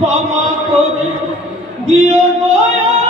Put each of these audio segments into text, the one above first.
ক্ষমা করে। দিও দয়া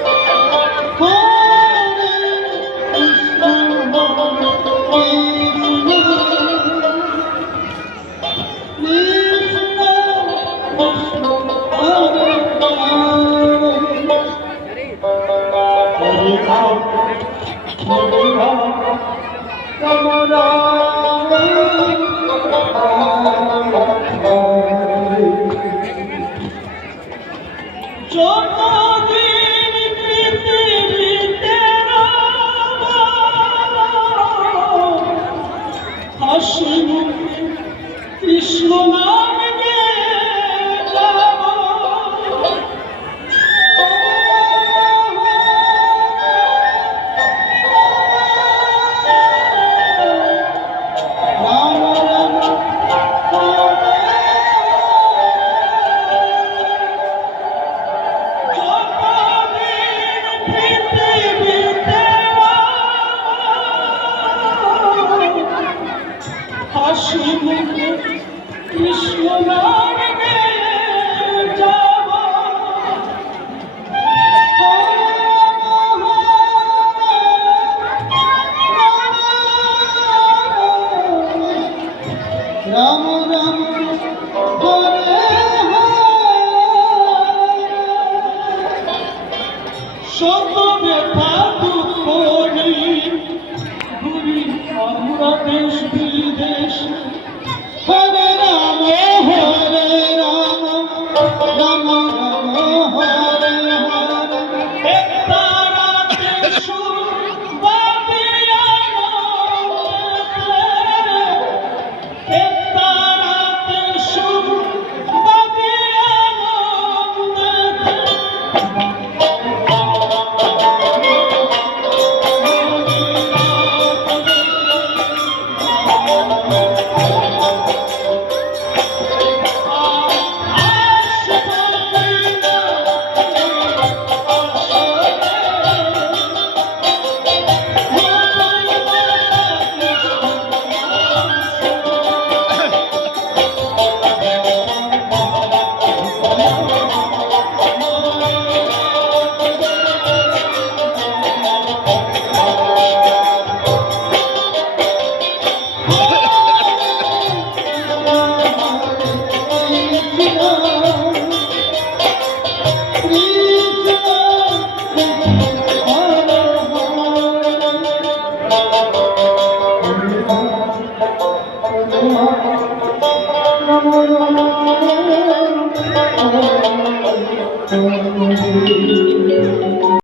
কৃষ্ণ কৃষ্ণ আমরা দেশ বিদেশ